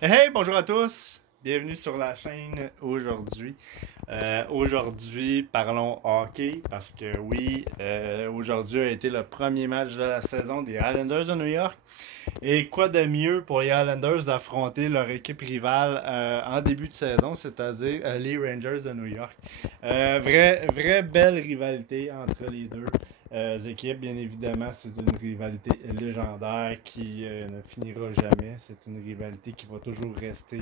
Hey, bonjour à tous! Bienvenue sur la chaîne aujourd'hui. Aujourd'hui, parlons hockey parce que oui, aujourd'hui a été le premier match de la saison des Islanders de New York. Et quoi de mieux pour les Islanders d'affronter leur équipe rivale en début de saison, c'est-à-dire les Rangers de New York. Vraie belle rivalité entre les deux équipes. Bien évidemment, c'est une rivalité légendaire qui ne finira jamais. C'est une rivalité qui va toujours rester.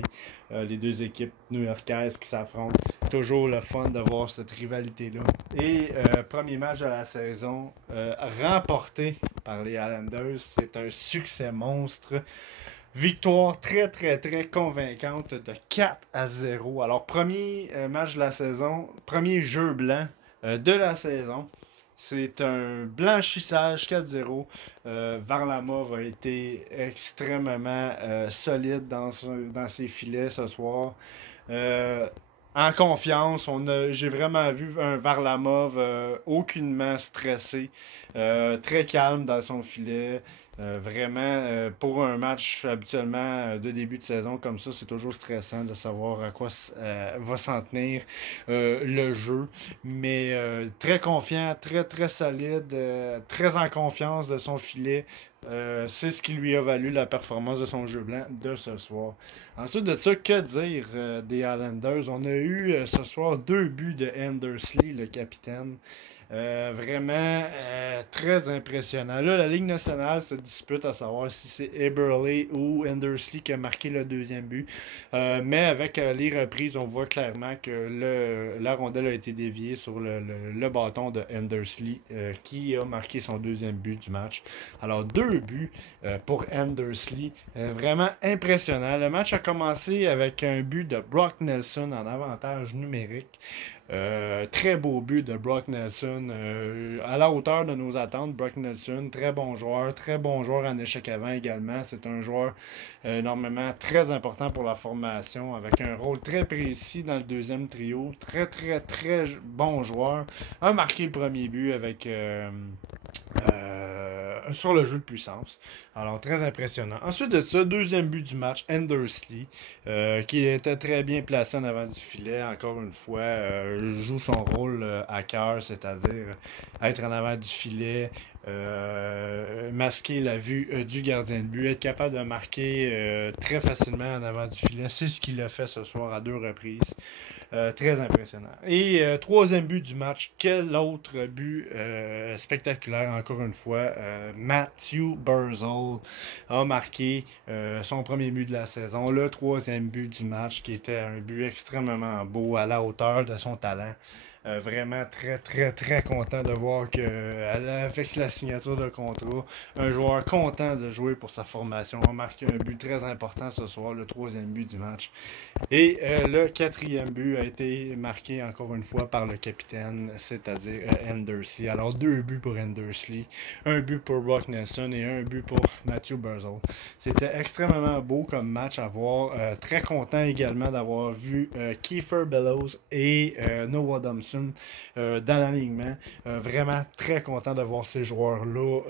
Les deux équipes new-yorkaises qui s'affrontent. Toujours le fun de voir cette rivalité-là. Et premier match de la saison remporté par les Islanders. C'est un succès monstre. Victoire très convaincante de 4-0. Alors, premier match de la saison, premier jeu blanc de la saison. C'est un blanchissage 4-0. Varlamov a été extrêmement solide dans ses filets ce soir. En confiance, j'ai vraiment vu un Varlamov aucunement stressé, très calme dans son filet. Pour un match habituellement de début de saison comme ça, c'est toujours stressant de savoir à quoi va s'en tenir le jeu. Mais très confiant, très solide, très en confiance de son filet. C'est ce qui lui a valu la performance de son jeu blanc de ce soir. Ensuite de ça, que dire des Islanders? On a eu ce soir 2 buts de Andersley, le capitaine. Très impressionnant. Là, la Ligue nationale se dispute à savoir si c'est Eberle ou Andersley qui a marqué le deuxième but. Mais avec les reprises, on voit clairement que la rondelle a été déviée sur le bâton de Andersley qui a marqué son deuxième but du match. Alors, 2 buts pour Andersley. Vraiment impressionnant. Le match a commencé avec un but de Brock Nelson en avantage numérique. Très beau but de Brock Nelson. À la hauteur de nos attentes, Brock Nelson, très bon joueur en échec avant également. C'est un joueur énormément très important pour la formation, avec un rôle très précis dans le deuxième trio. Très bon joueur. A marqué le premier but avec sur le jeu de puissance. Alors, très impressionnant. Ensuite de ça, deuxième but du match, Andersley, qui était très bien placé en avant du filet. Encore une fois, joue son rôle à cœur, c'est-à-dire être en avant du filet, masquer la vue du gardien de but, être capable de marquer très facilement en avant du filet. C'est ce qu'il a fait ce soir à 2 reprises. Très impressionnant. Et troisième but du match, quel autre but spectaculaire, encore une fois. Matthew Barzal a marqué son premier but de la saison, le troisième but du match, qui était un but extrêmement beau, à la hauteur de son talent. Vraiment très content de voir que avec la signature de contrat, un joueur content de jouer pour sa formation a marqué un but très important ce soir, le troisième but du match. Et le quatrième but a été marqué encore une fois par le capitaine, c'est-à-dire Andersley. Alors 2 buts pour Andersley, un but pour Brock Nelson et un but pour Matthew Barzal. C'était extrêmement beau comme match à voir. Très content également d'avoir vu Kiefer Bellows et Noah Thompson dans l'alignement. Vraiment très content de voir ces joueurs-là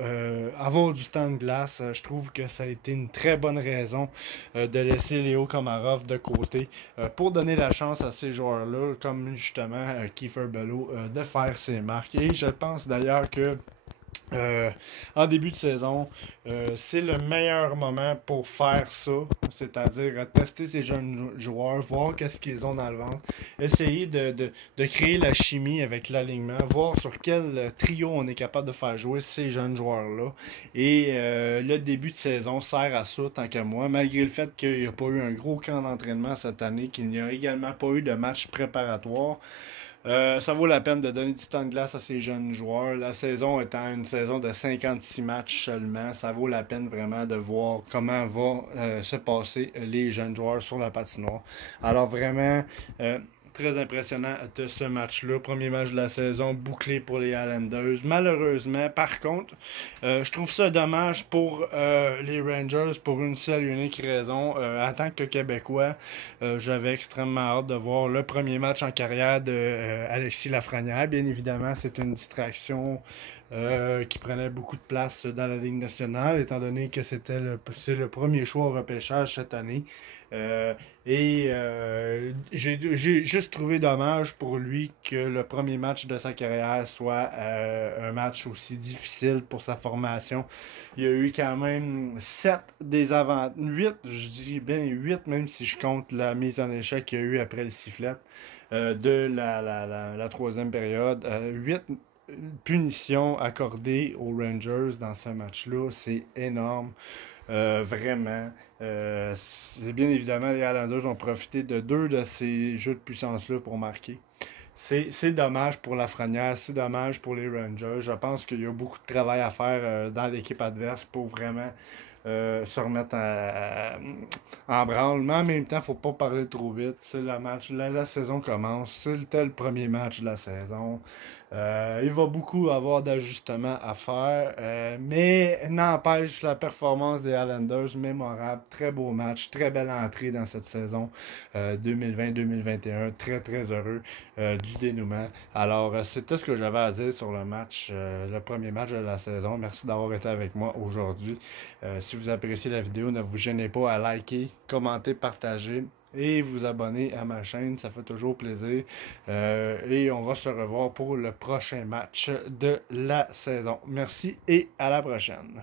avoir du temps de glace. Je trouve que ça a été une très bonne raison de laisser Léo Komarov de côté pour donner la chance à ces joueurs-là, comme justement Kiefer Bellows, de faire ses marques. Et je pense d'ailleurs que en début de saison, c'est le meilleur moment pour faire ça, c'est-à-dire tester ces jeunes joueurs, voir qu'est-ce qu'ils ont dans le ventre, essayer de créer la chimie avec l'alignement, voir sur quel trio on est capable de faire jouer ces jeunes joueurs-là. Et le début de saison sert à ça, tant qu'à moi, malgré le fait qu'il n'y a pas eu un gros camp d'entraînement cette année, qu'il n'y a également pas eu de match préparatoire. Ça vaut la peine de donner du temps de glace à ces jeunes joueurs. La saison étant une saison de 56 matchs seulement, ça vaut la peine vraiment de voir comment vont se passer les jeunes joueurs sur la patinoire. Alors vraiment, très impressionnant de ce match-là. Premier match de la saison, bouclé pour les Islanders. Malheureusement, par contre, je trouve ça dommage pour les Rangers pour une seule et unique raison. En tant que Québécois, j'avais extrêmement hâte de voir le premier match en carrière de Alexis Lafrenière. Bien évidemment, c'est une distraction qui prenait beaucoup de place dans la Ligue nationale, étant donné que c'est le premier choix au repêchage cette année. Euh, j'ai juste trouvé dommage pour lui que le premier match de sa carrière soit un match aussi difficile pour sa formation. Il y a eu quand même 7 des avant 8, je dis bien 8, même si je compte la mise en échec qu'il y a eu après le sifflet de la troisième période. 8 punitions accordées aux Rangers dans ce match-là, c'est énorme. Vraiment. Bien évidemment, les Islanders ont profité de deux de ces jeux de puissance-là pour marquer. C'est dommage pour Lafrenière, c'est dommage pour les Rangers. Je pense qu'il y a beaucoup de travail à faire dans l'équipe adverse pour vraiment se remettre en branle. Mais en même temps, il ne faut pas parler trop vite. C'est le match, la saison commence. C'était le premier match de la saison. Il va beaucoup avoir d'ajustements à faire. Mais n'empêche la performance des Islanders mémorable. Très beau match, très belle entrée dans cette saison 2020-2021. Très très heureux du dénouement. Alors, c'était ce que j'avais à dire sur le match, le premier match de la saison. Merci d'avoir été avec moi aujourd'hui. Si vous appréciez la vidéo, ne vous gênez pas à liker, commenter, partager et vous abonner à ma chaîne. Ça fait toujours plaisir. Et on va se revoir pour le prochain match de la saison. Merci et à la prochaine.